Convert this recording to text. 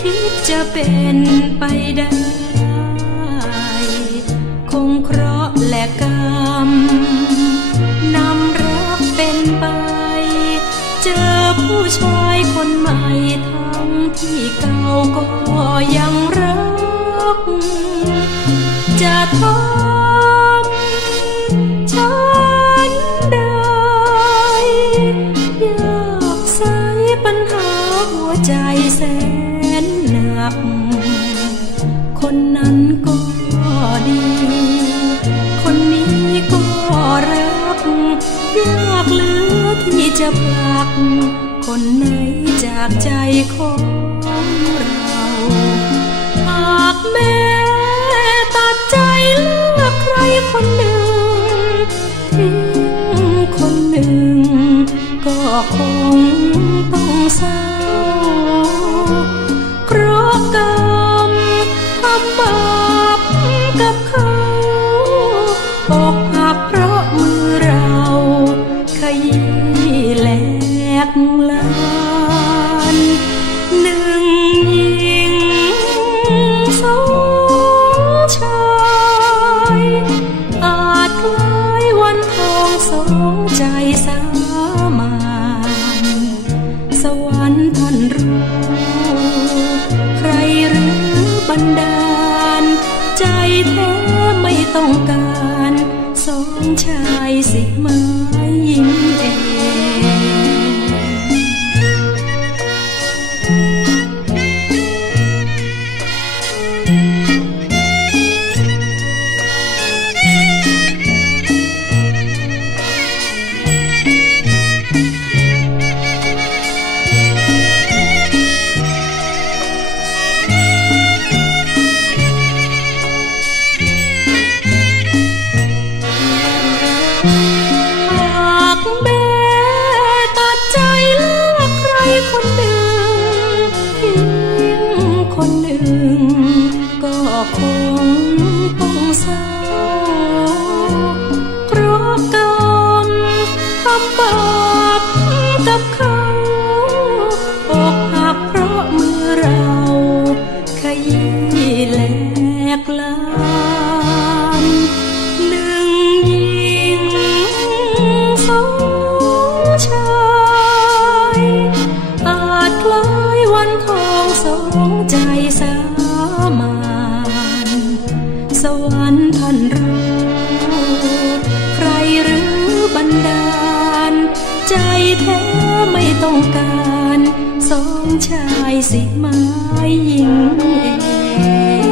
คิดจะเป็นไปได้ คงเคราะห์และกรรมนำรักเป็นไป เจอผู้ชายคนใหม่ทั้งที่เก่าก็ยังรัก จะท้อากเหลือที่จะผลัก คนไหนจากใจของเราหากแม่ตัดใจเลือกใครคนหนึ่งทิ้งคนหนึ่งก็คงต้องเศร้า ต้องการสองชายสิไม้หญิงำบาปกับเขาอกหักเพราะมือเราขยี้แหลกลานหนึ่งหญิงสองชายอาจคล้ายวันทองสองใจสามัญสวรรค์ ใจแท้ไม่ต้องการสองชายสิไม้ยิงเอง